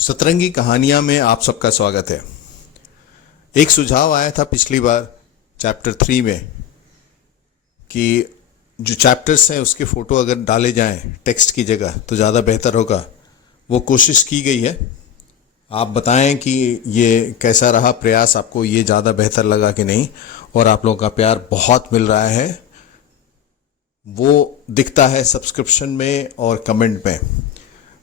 सतरंगी कहानियां में आप सबका स्वागत है। एक सुझाव आया था पिछली बार चैप्टर 3 में कि जो चैप्टर्स हैं उसके फ़ोटो अगर डाले जाएं टेक्स्ट की जगह तो ज़्यादा बेहतर होगा। वो कोशिश की गई है। आप बताएं कि ये कैसा रहा प्रयास, आपको ये ज़्यादा बेहतर लगा कि नहीं। और आप लोगों का प्यार बहुत मिल रहा है, वो दिखता है सब्सक्रिप्शन में और कमेंट में।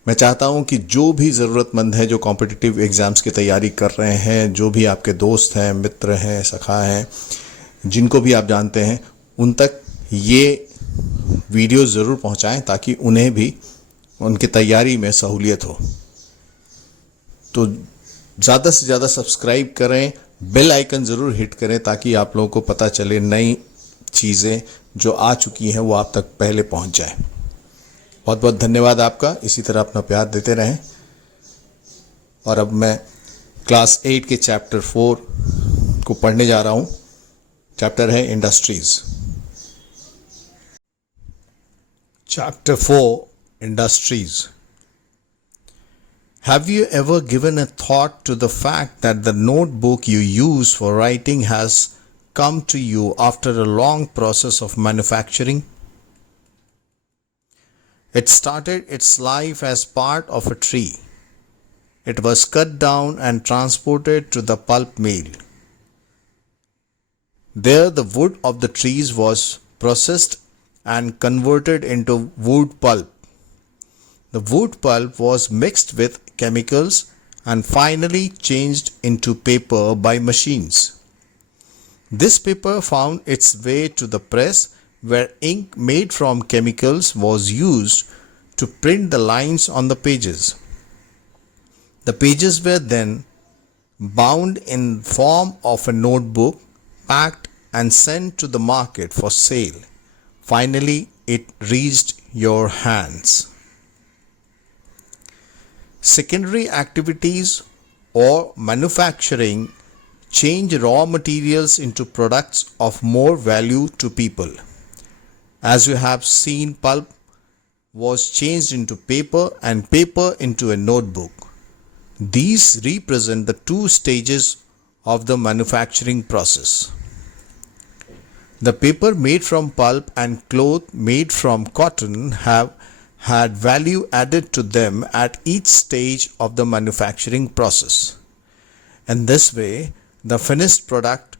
मैं चाहता हूं कि जो भी ज़रूरतमंद है, जो कॉम्पिटिटिव एग्ज़ाम्स की तैयारी कर रहे हैं, जो भी आपके दोस्त हैं, मित्र हैं, सखा हैं, जिनको भी आप जानते हैं, उन तक ये वीडियो ज़रूर पहुंचाएं ताकि उन्हें भी उनकी तैयारी में सहूलियत हो। तो ज़्यादा से ज़्यादा सब्सक्राइब करें, बेल आइकन ज़रूर हिट करें ताकि आप लोगों को पता चले नई चीज़ें जो आ चुकी हैं वो आप तक पहले पहुंच जाए। बहुत बहुत धन्यवाद आपका, इसी तरह अपना प्यार देते रहें। और अब मैं क्लास 8 के चैप्टर 4 को पढ़ने जा रहा हूँ। चैप्टर है industries. Chapter 4 industries. Have you ever given a thought to the fact that the notebook you use for writing has come to you after a long process of manufacturing? It started its life as part of a tree. It was cut down and transported to the pulp mill. There the wood of the trees was processed and converted into wood pulp. The wood pulp was mixed with chemicals and finally changed into paper by machines. This paper found its way to the press where ink made from chemicals was used to print the lines on the pages. The pages were then bound in form of a notebook, packed and sent to the market for sale. Finally, it reached your hands. Secondary activities or manufacturing change raw materials into products of more value to people. As you have seen, pulp was changed into paper and paper into a notebook. These represent the two stages of the manufacturing process. The paper made from pulp and cloth made from cotton have had value added to them at each stage of the manufacturing process. In this way, the finished product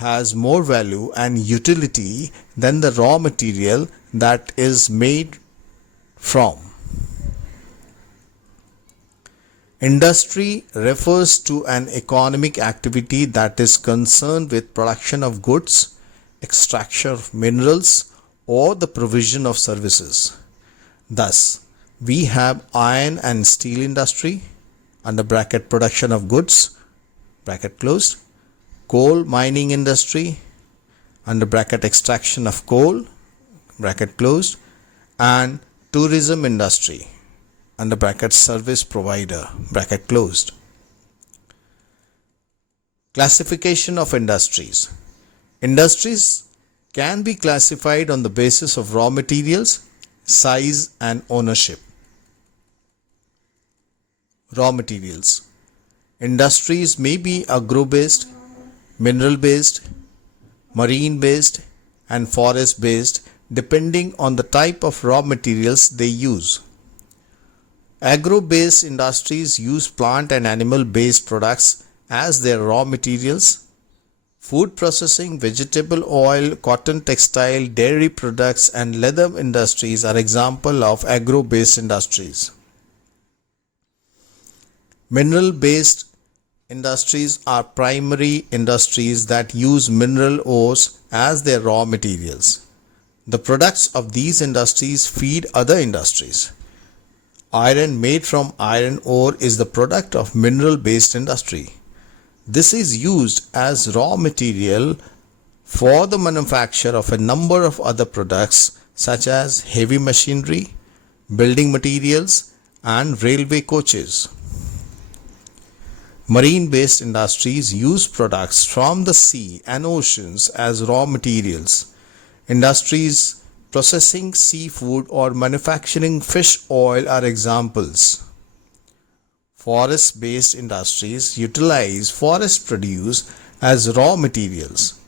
has more value and utility than the raw material that is made from. Industry refers to an economic activity that is concerned with production of goods, extraction of minerals, or the provision of services. Thus, we have iron and steel industry, under bracket production of goods, bracket closed, coal mining industry, under bracket extraction of coal, bracket closed, and tourism industry, under bracket service provider, bracket closed. Classification of industries. Industries can be classified on the basis of raw materials, size and ownership. Raw materials. Industries may be agro-based, mineral-based, marine-based and forest-based depending on the type of raw materials they use. Agro-based industries use plant and animal-based products as their raw materials. Food processing, vegetable oil, cotton, textile, dairy products and leather industries are examples of agro-based industries. Mineral-based industries are primary industries that use mineral ores as their raw materials. The products of these industries feed other industries. Iron made from iron ore is the product of mineral-based industry. This is used as raw material for the manufacture of a number of other products such as heavy machinery, building materials, and railway coaches. Marine-based industries use products from the sea and oceans as raw materials. Industries processing seafood or manufacturing fish oil are examples. Forest-based industries utilize forest produce as raw materials.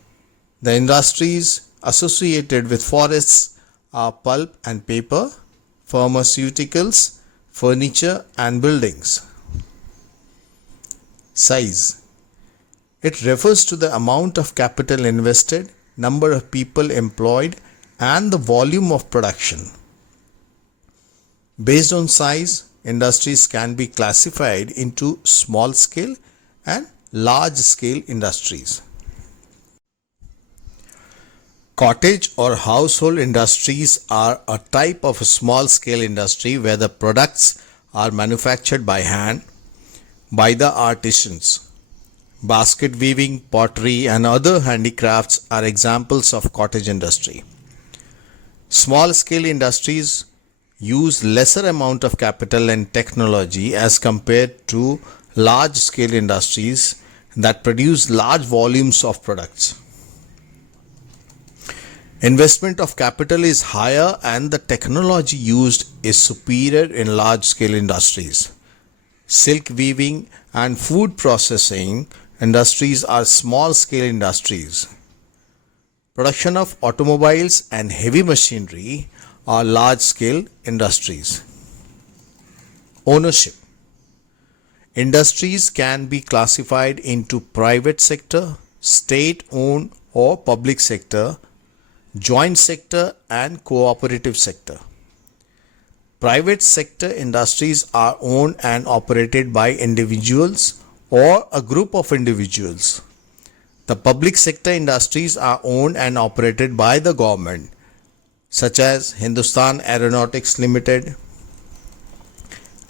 The industries associated with forests are pulp and paper, pharmaceuticals, furniture and buildings. Size. It refers to the amount of capital invested, number of people employed, and the volume of production. Based on size, industries can be classified into small scale and large scale industries. Cottage or household industries are a type of a small scale industry where the products are manufactured by hand by the artisans. Basket weaving, pottery and other handicrafts are examples of cottage industry. Small scale industries use lesser amount of capital and technology as compared to large scale industries that produce large volumes of products. Investment of capital is higher and the technology used is superior in large scale industries. Silk weaving and food processing industries are small scale industries. Production of automobiles and heavy machinery are large scale industries. Ownership. Industries can be classified into private sector, state owned or public sector, joint sector and cooperative sector. Private sector industries are owned and operated by individuals or a group of individuals. The public sector industries are owned and operated by the government, such as Hindustan Aeronautics Limited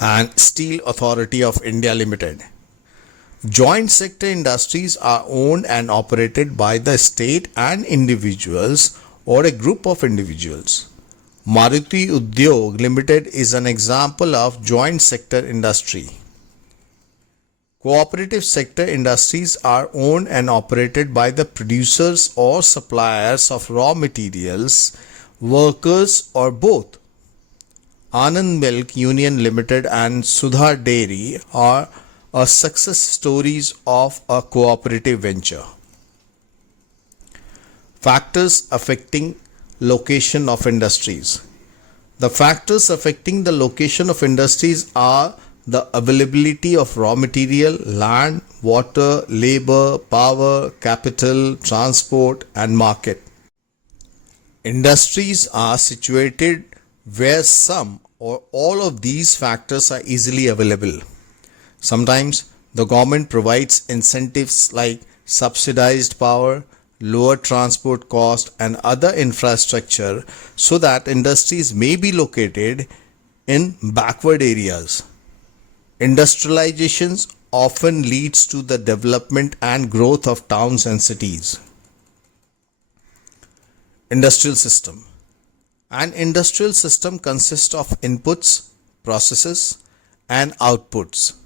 and Steel Authority of India Limited. Joint sector industries are owned and operated by the state and individuals or a group of individuals. Maruti Udyog Limited is an example of joint sector industry. Cooperative sector industries are owned and operated by the producers or suppliers of raw materials, workers or both. Anand Milk Union Limited and Sudha Dairy are success stories of a cooperative venture. Factors affecting location of industries. The factors affecting the location of industries are the availability of raw material, land, water, labor, power, capital, transport, and market. Industries are situated where some or all of these factors are easily available. Sometimes the government provides incentives like subsidized power, lower transport cost, and other infrastructure so that industries may be located in backward areas. Industrialization often leads to the development and growth of towns and cities. Industrial system. An industrial system consists of inputs, processes, and outputs.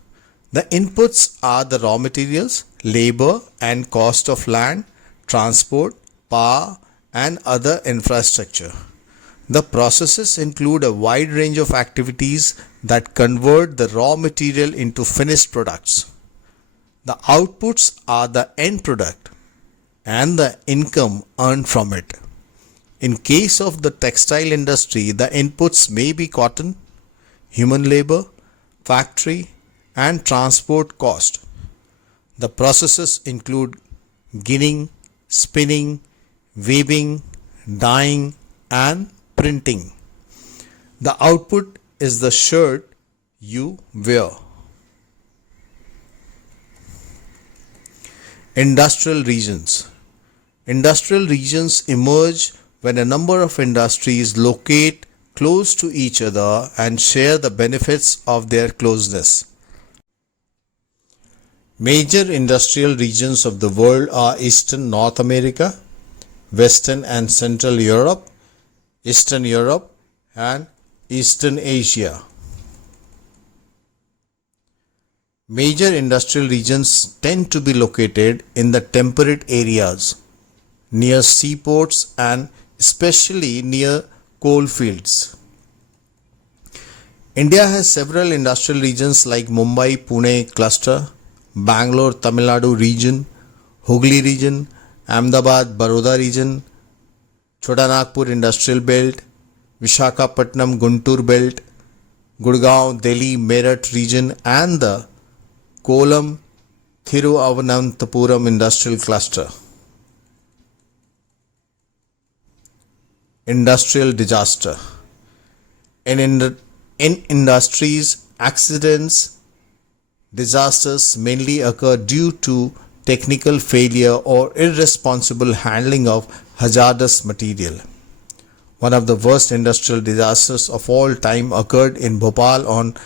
The inputs are the raw materials, labor, and cost of land, transport, power, and other infrastructure. The processes include a wide range of activities that convert the raw material into finished products. The outputs are the end product and the income earned from it. In case of the textile industry, the inputs may be cotton, human labor, factory, and transport cost. The processes include ginning, spinning, weaving, dyeing, and printing. The output is the shirt you wear. Industrial regions. Industrial regions emerge when a number of industries locate close to each other and share the benefits of their closeness. Major industrial regions of the world are Eastern North America, Western and Central Europe, Eastern Europe, and Eastern Asia. Major industrial regions tend to be located in the temperate areas, near seaports and especially near coal fields. India has several industrial regions like Mumbai, Pune cluster, Bangalore, Tamil Nadu region, Hooghly region, Ahmedabad, Baroda region, Chota Nagpur industrial belt, Vishakhapatnam, Guntur belt, Gurgaon, Delhi, Meerut region and the Kollam, Thiruvananthapuram industrial cluster. Industrial disaster. In industries, accidents, disasters mainly occur due to technical failure or irresponsible handling of hazardous material. One of the worst industrial disasters of all time occurred in Bhopal on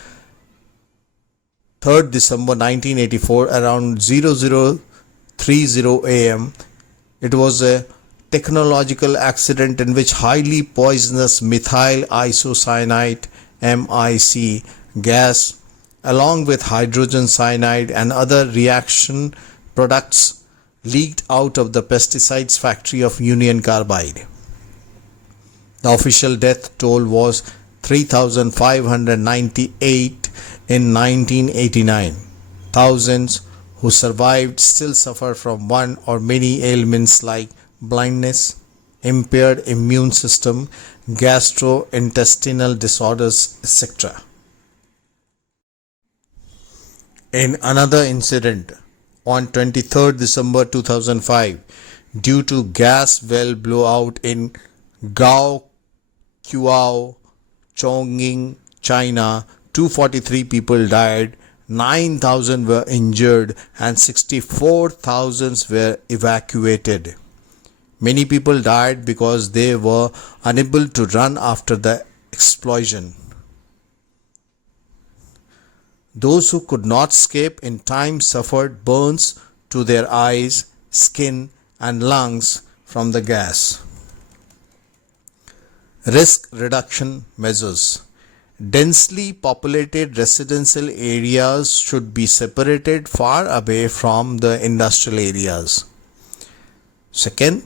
3rd December 1984 around 0030 am. It was a technological accident in which highly poisonous methyl isocyanate MIC gas along with hydrogen cyanide and other reaction products leaked out of the pesticides factory of Union Carbide. The official death toll was 3,598 in 1989. Thousands who survived still suffer from one or many ailments like blindness, impaired immune system, gastrointestinal disorders, etc. In another incident, on 23rd December 2005, due to gas well blowout in Gao Kuao, Chongqing, China, 243 people died, 9,000 were injured and 64,000 were evacuated. Many people died because they were unable to run after the explosion. Those who could not escape in time suffered burns to their eyes, skin and lungs from the gas. Risk reduction measures. Densely populated residential areas should be separated far away from the industrial areas. Second,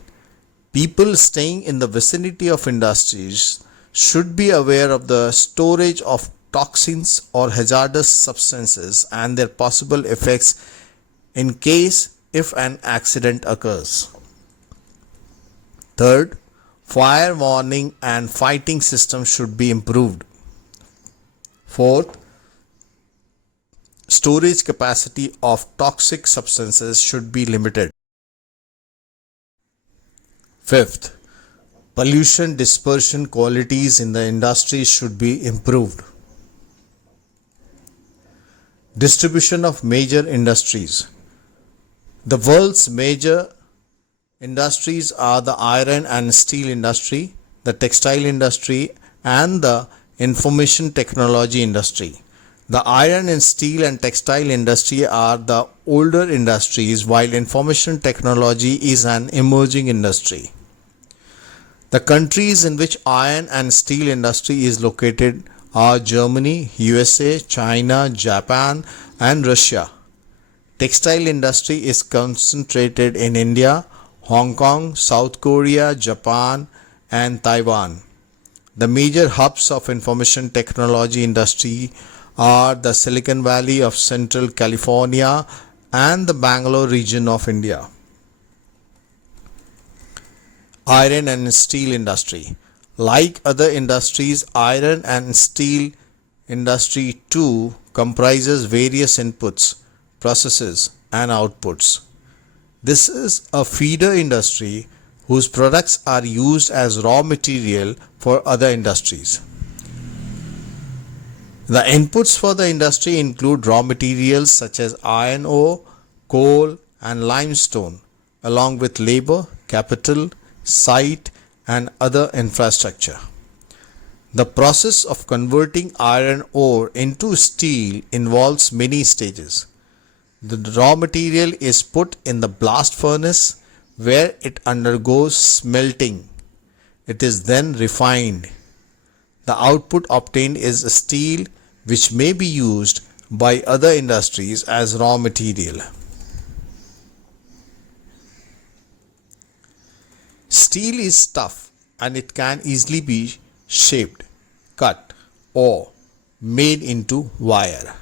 people staying in the vicinity of industries should be aware of the storage of toxins or hazardous substances and their possible effects in case if an accident occurs. Third, fire warning and fighting systems should be improved. Fourth, storage capacity of toxic substances should be limited. Fifth, pollution dispersion qualities in the industry should be improved. Distribution of major industries. The world's major industries are the iron and steel industry, the textile industry, and the information technology industry. The iron and steel and textile industry are the older industries, while information technology is an emerging industry. The countries in which iron and steel industry is located are Germany, USA, China, Japan, and Russia. Textile industry is concentrated in India, Hong Kong, South Korea, Japan, and Taiwan. The major hubs of information technology industry are the Silicon Valley of Central California and the Bangalore region of India. Iron and steel industry. Like other industries, iron and steel industry too comprises various inputs, processes, and outputs. This is a feeder industry whose products are used as raw material for other industries. The inputs for the industry include raw materials such as iron ore, coal, and limestone, along with labor, capital, site, and other infrastructure. The process of converting iron ore into steel involves many stages. The raw material is put in the blast furnace where it undergoes smelting. It is then refined. The output obtained is steel, which may be used by other industries as raw material. Steel is tough and it can easily be shaped, cut, or made into wire.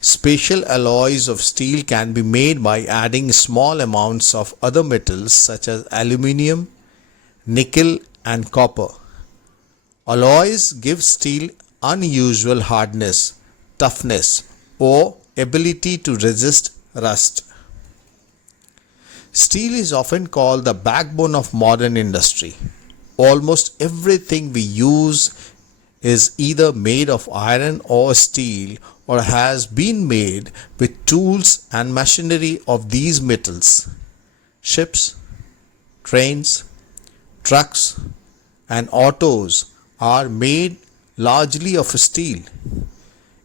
Special alloys of steel can be made by adding small amounts of other metals such as aluminium, nickel, and copper. Alloys give steel unusual hardness, toughness, or ability to resist rust. Steel is often called the backbone of modern industry. Almost everything we use is either made of iron or steel or has been made with tools and machinery of these metals. Ships, trains, trucks, and autos are made largely of steel.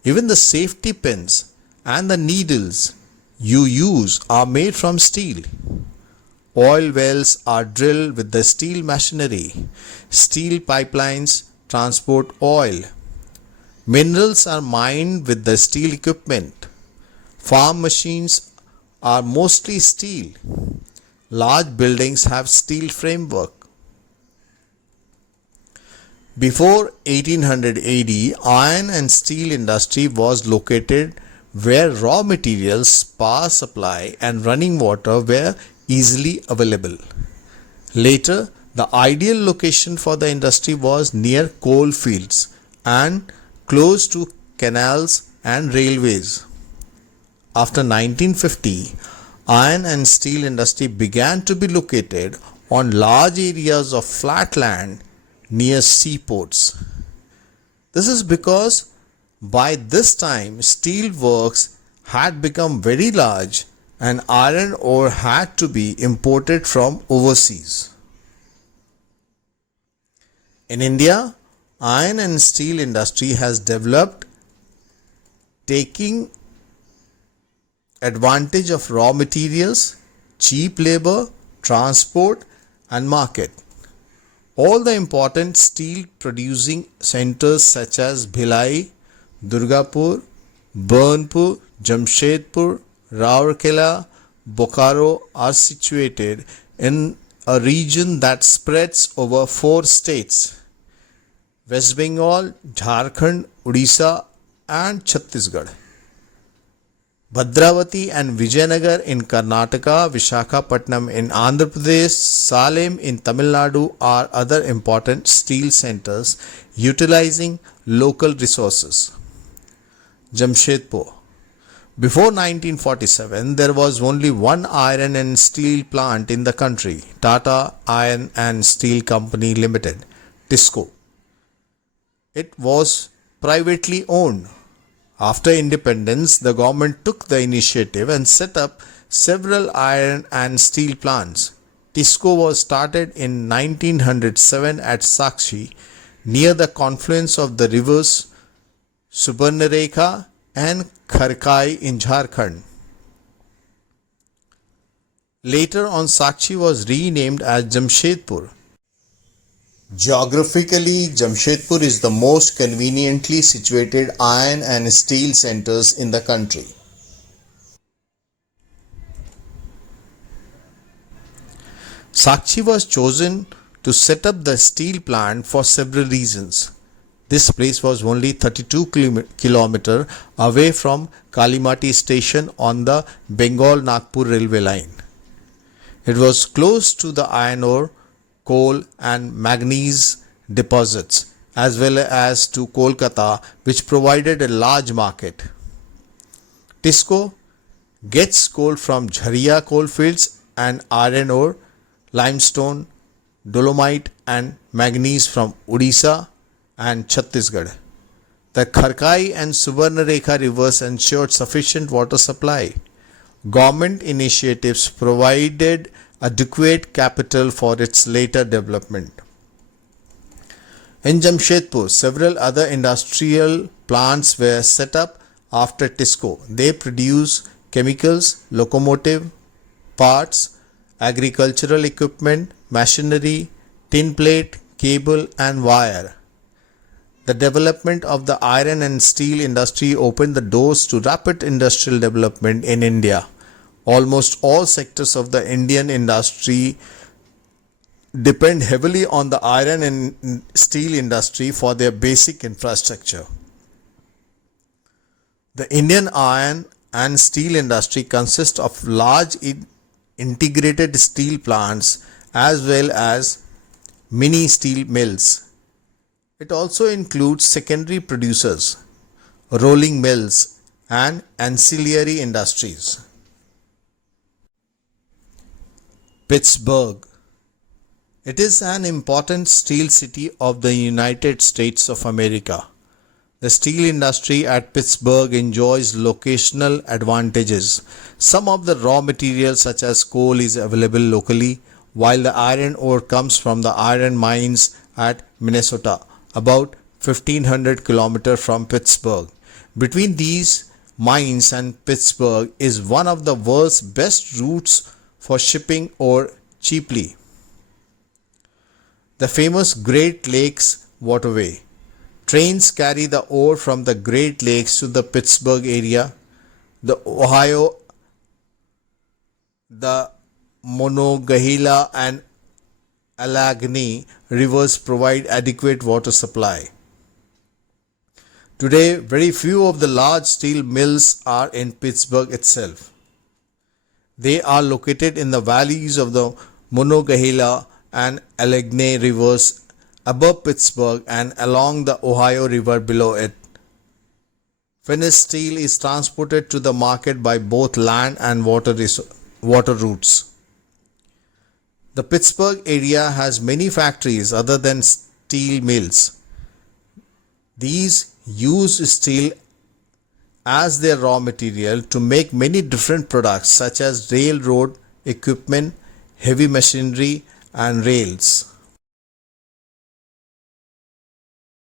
Even the safety pins and the needles you use are made from steel. Oil wells are drilled with the steel machinery. Steel pipelines transport oil. Minerals are mined with the steel equipment. Farm machines are mostly steel. Large buildings have steel framework. Before 1800 AD, iron and steel industry was located where raw materials, power supply, and running water were easily available. Later, the ideal location for the industry was near coal fields and close to canals and railways. After 1950, iron and steel industry began to be located on large areas of flat land near seaports. This is because by this time steel works had become very large and iron ore had to be imported from overseas. In India, iron and steel industry has developed taking advantage of raw materials, cheap labor, transport, and market. All the important steel producing centers such as Bhilai, Durgapur, Burnpur, Jamshedpur, Rourkela, Bokaro are situated in a region that spreads over 4 states: West Bengal, Jharkhand, Odisha, and Chhattisgarh. Bhadravati and Vijayanagar in Karnataka, Vishakhapatnam in Andhra Pradesh, Salem in Tamil Nadu are other important steel centers utilizing local resources. Jamshedpur. Before 1947, there was only one iron and steel plant in the country, Tata Iron and Steel Company Limited, TISCO. It was privately owned. After independence, the government took the initiative and set up several iron and steel plants. TISCO was started in 1907 at Sakshi, near the confluence of the rivers Subarnarekha and Kharkai in Jharkhand. Later on, Sakshi was renamed as Jamshedpur. Geographically, Jamshedpur is the most conveniently situated iron and steel centers in the country. Sakshi was chosen to set up the steel plant for several reasons. This place was only 32 km away from Kalimati station on the Bengal-Nagpur railway line. It was close to the iron ore, coal and manganese deposits, as well as to Kolkata, which provided a large market. TISCO gets coal from Jharia coalfields and iron ore, limestone, dolomite and manganese from Odisha and Chhattisgarh. The Kharkai and Subarnarekha rivers ensured sufficient water supply. Government initiatives provided adequate capital for its later development. In Jamshedpur, several other industrial plants were set up after TISCO. They produce chemicals, locomotive parts, agricultural equipment, machinery, tin plate, cable and wire. The development of the iron and steel industry opened the doors to rapid industrial development in India. Almost all sectors of the Indian industry depend heavily on the iron and steel industry for their basic infrastructure. The Indian iron and steel industry consists of large integrated steel plants as well as mini steel mills. It also includes secondary producers, rolling mills, and ancillary industries. Pittsburgh. It is an important steel city of the United States of America. The steel industry at Pittsburgh enjoys locational advantages. Some of the raw material such as coal is available locally, while the iron ore comes from the iron mines at Minnesota, about 1500 km from Pittsburgh. Between these mines and Pittsburgh is one of the world's best routes for shipping ore cheaply. The famous Great Lakes Waterway. Trains carry the ore from the Great Lakes to the Pittsburgh area. The Ohio, the Monongahela and Allegheny rivers provide adequate water supply. Today, very few of the large steel mills are in Pittsburgh itself. They are located in the valleys of the Monongahela and Allegheny rivers above Pittsburgh and along the Ohio River below it. Finished steel is transported to the market by both land and water routes. The Pittsburgh area has many factories other than steel mills. These use steel as their raw material to make many different products such as railroad equipment, heavy machinery, and rails.